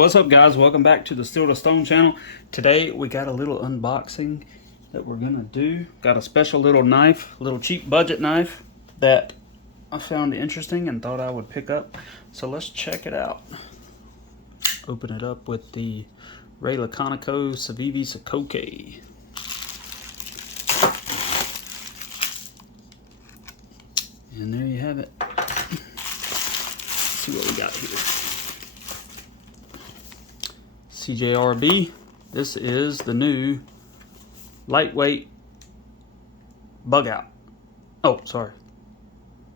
What's up, guys? Welcome back to the Steel to Stone channel. Today we got a little unboxing that we're gonna do. Got a special little knife, little cheap budget knife that I found interesting and thought I would pick up. So let's check it out. Open it up with the Ray Laconico Civivi Sokoke. And there you have it. Let's see what we got here. cjrb. This is the new lightweight bug out. Oh, sorry,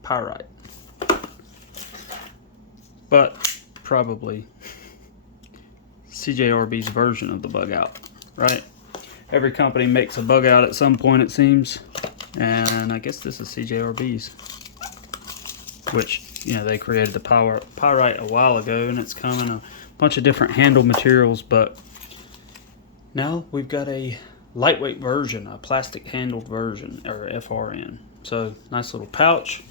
pyrite. But probably cjrb's version of the bug out, right? Every company makes a bug out at some point, it seems, and I guess this is cjrb's, which, you know, they created the pyrite a while ago, and it's come in a bunch of different handle materials, but now we've got a lightweight version, a plastic handled version, or FRN. So nice little pouch,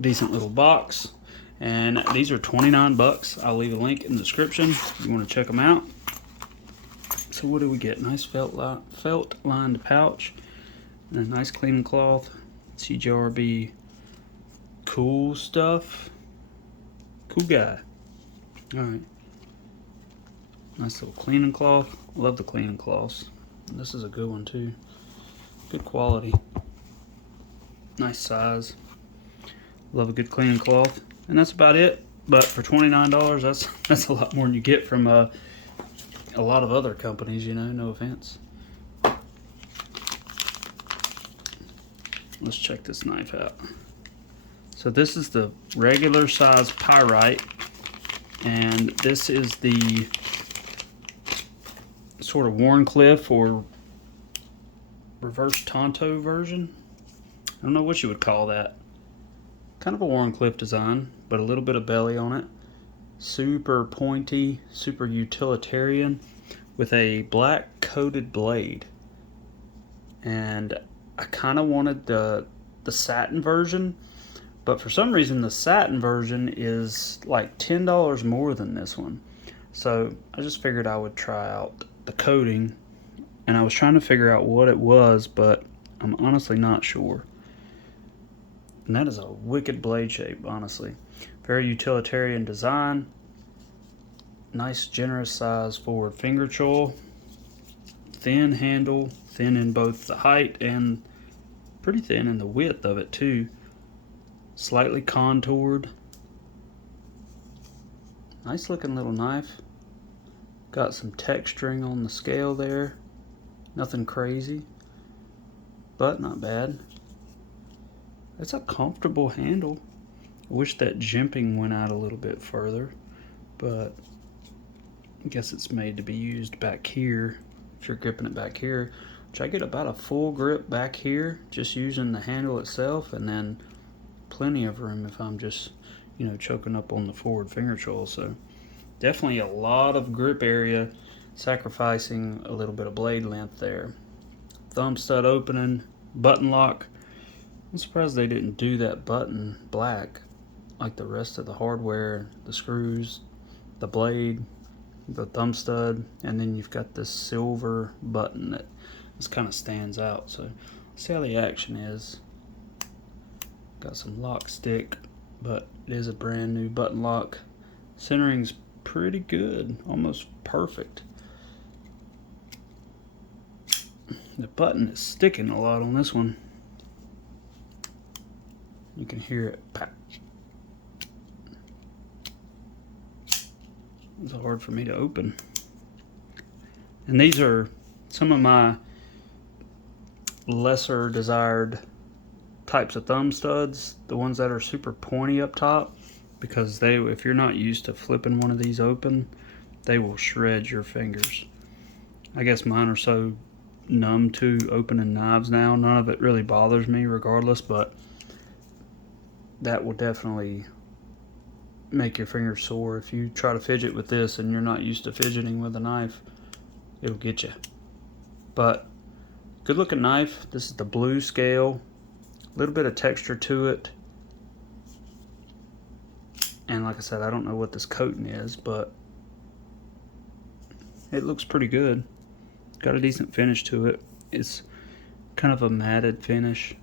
decent little box, and these are 29 bucks. I'll leave a link in the description if you want to check them out. So what do we get? Nice felt lined pouch and a nice clean cloth. cjrb, cool stuff, cool guy. All right, nice little cleaning cloth. Love the cleaning cloths. This is a good one too. Good quality. Nice size. Love a good cleaning cloth. And that's about it. But for $29, that's a lot more than you get from a lot of other companies, you know, no offense. Let's check this knife out. So this is the regular size pyrite. And this is the sort of Warncliffe or reverse Tonto version. I don't know what you would call that. Kind of a Warncliffe design, but a little bit of belly on it. Super pointy, super utilitarian, with a black coated blade. And I kind of wanted the satin version, but for some reason the satin version is like $10 more than this one. So I just figured I would try out the coating, and I was trying to figure out what it was, but I'm honestly not sure. And that is a wicked blade shape, honestly. Very utilitarian design. Nice generous size forward finger choil. Thin handle, thin in both the height and pretty thin in the width of it too. Slightly contoured. Nice looking little knife. Got some texturing on the scale there. Nothing crazy, but not bad. It's a comfortable handle. I wish that jimping went out a little bit further, but I guess it's made to be used back here if you're gripping it back here, which I get about a full grip back here just using the handle itself, and then plenty of room if I'm just, you know, choking up on the forward finger choil. So definitely a lot of grip area, sacrificing a little bit of blade length there. Thumb stud opening, button lock. I'm surprised they didn't do that button black like the rest of the hardware, the screws, the blade, the thumb stud, and then you've got this silver button that just kind of stands out. So let's see how the action is. Got some lock stick, but it is a brand new button lock. Centering's pretty good, almost perfect. The button is sticking a lot on this one. You can hear it pop. It's hard for me to open. And these are some of my lesser desired types of thumb studs, the ones that are super pointy up top, because they, if you're not used to flipping one of these open, they will shred your fingers. I guess mine are so numb to opening knives now, none of it really bothers me regardless, but that will definitely make your fingers sore. If you try to fidget with this and you're not used to fidgeting with a knife, it'll get you. But good looking knife. This is the blue scale, a little bit of texture to it, and like I said, I don't know what this coating is, but it looks pretty good. Got a decent finish to it. It's kind of a matted finish.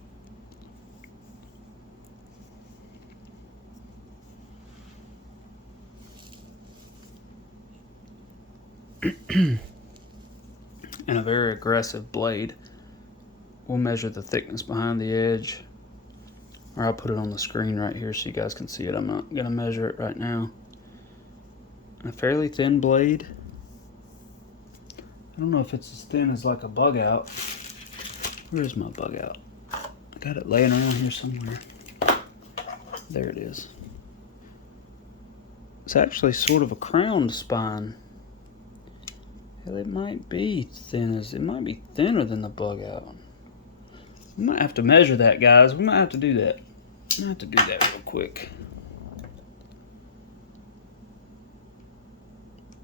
And a very aggressive blade. We'll measure the thickness behind the edge, or I'll put it on the screen right here so you guys can see it. I'm not going to measure it right now. A fairly thin blade. I don't know if it's as thin as like a bug out. Where's my bug out? I got it laying around here somewhere. There it is. It's actually sort of a crowned spine. Hell, it might be it might be thinner than the bug out. We might have to measure that, guys. We might have to do that. I have to do that real quick.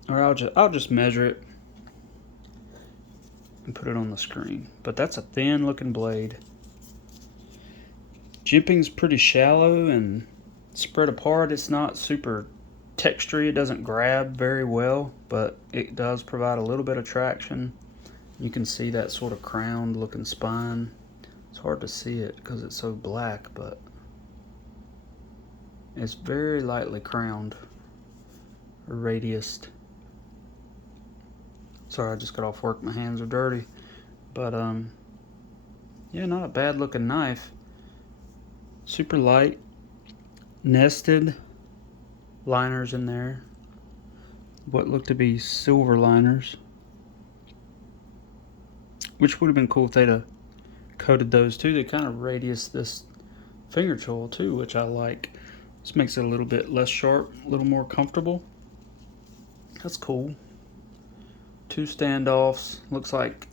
Or I'll just measure it and put it on the screen. But that's a thin looking blade. Jimping's pretty shallow and spread apart. It's not super textury. It doesn't grab very well, but it does provide a little bit of traction. You can see that sort of crowned looking spine. It's hard to see it because it's so black, but it's very lightly crowned or radiused. Sorry, I just got off work. My hands are dirty. But, yeah, not a bad looking knife. Super light. Nested liners in there. What looked to be silver liners. Which would have been cool if they'd have coated those too. They kind of radius this finger choil too, which I like. This makes it a little bit less sharp, a little more comfortable. That's cool. 2 standoffs. Looks like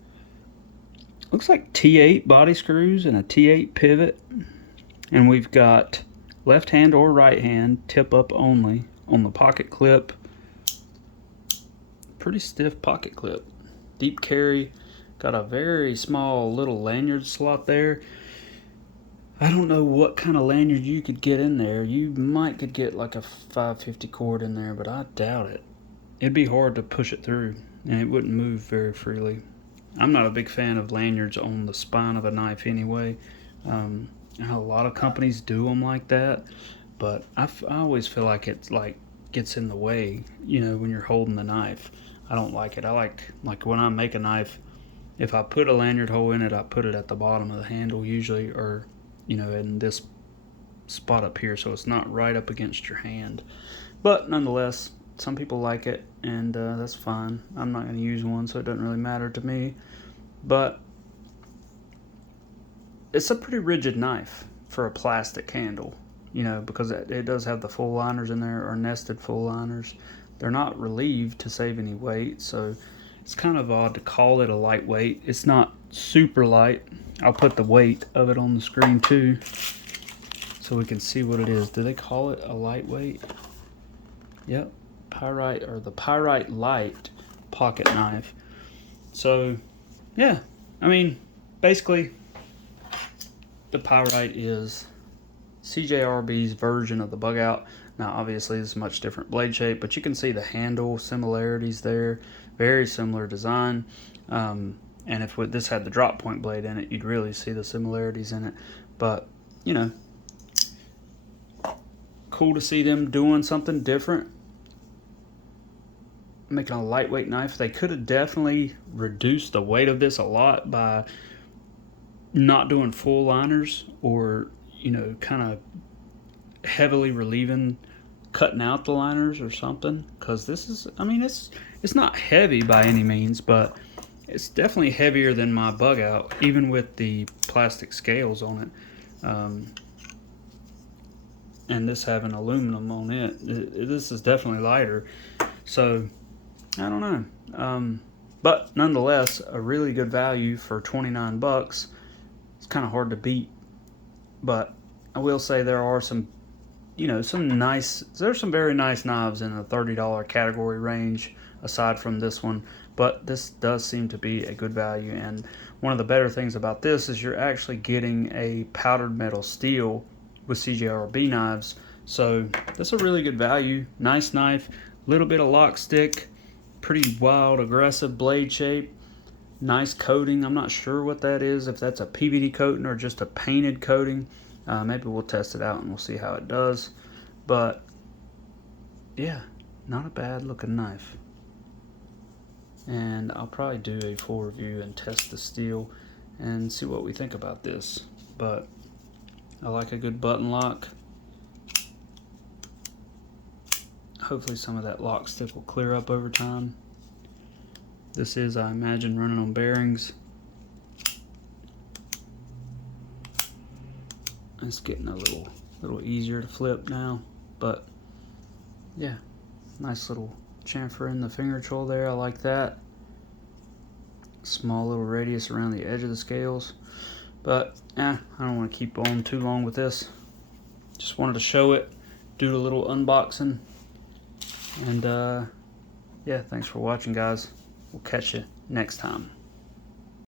T8 body screws and a T8 pivot. And we've got left hand or right hand, tip up only on the pocket clip. Pretty stiff pocket clip. Deep carry. Got a very small little lanyard slot there. I don't know what kind of lanyard you could get in there. You could get like a 550 cord in there, but I doubt it. It'd be hard to push it through, and it wouldn't move very freely. I'm not a big fan of lanyards on the spine of a knife anyway. I know a lot of companies do them like that, but I always feel like it's like gets in the way, you know, when you're holding the knife. I don't like it. I like when I make a knife, if I put a lanyard hole in it, I put it at the bottom of the handle usually, or, you know, in this spot up here, so it's not right up against your hand. But nonetheless, some people like it, and that's fine. I'm not going to use one, so it doesn't really matter to me. But it's a pretty rigid knife for a plastic handle, you know, because it does have the full liners in there, or nested full liners. They're not relieved to save any weight, so it's kind of odd to call it a lightweight. It's not super light. I'll put the weight of it on the screen too, so we can see what it is. Do they call it a lightweight? Yep, pyrite, or the Pyrite Light pocket knife. So, yeah, I mean, basically, the Pyrite is cjrb's version of the bug out. Now, obviously, it's a much different blade shape, but you can see the handle similarities there. Very similar design. And if this had the drop point blade in it, you'd really see the similarities in it. But, you know, cool to see them doing something different. Making a lightweight knife. They could have definitely reduced the weight of this a lot by not doing full liners, or, you know, kind of heavily relieving, cutting out the liners or something. Because this is, I mean, it's not heavy by any means, but it's definitely heavier than my bug out, even with the plastic scales on it. And this having aluminum on it, this is definitely lighter. So I don't know, but nonetheless, a really good value for 29 bucks. It's kind of hard to beat, but I will say there are some, you know, there's some very nice knives in the $30 category range aside from this one, but this does seem to be a good value. And one of the better things about this is you're actually getting a powdered metal steel with cjrb knives, so that's a really good value. Nice knife, little bit of lock stick, pretty wild, aggressive blade shape. Nice coating. I'm not sure what that is, if that's a PVD coating or just a painted coating. Maybe we'll test it out and we'll see how it does. But yeah, not a bad looking knife. And I'll probably do a full review and test the steel and see what we think about this. But I like a good button lock. Hopefully some of that lock stick will clear up over time. This is, I imagine, running on bearings. It's getting a little easier to flip now, but yeah, nice little chamfer in the finger choil there. I like that. Small little radius around the edge of the scales, but I don't want to keep on too long with this. Just wanted to show it, do a little unboxing, and yeah, thanks for watching, guys. We'll catch you next time.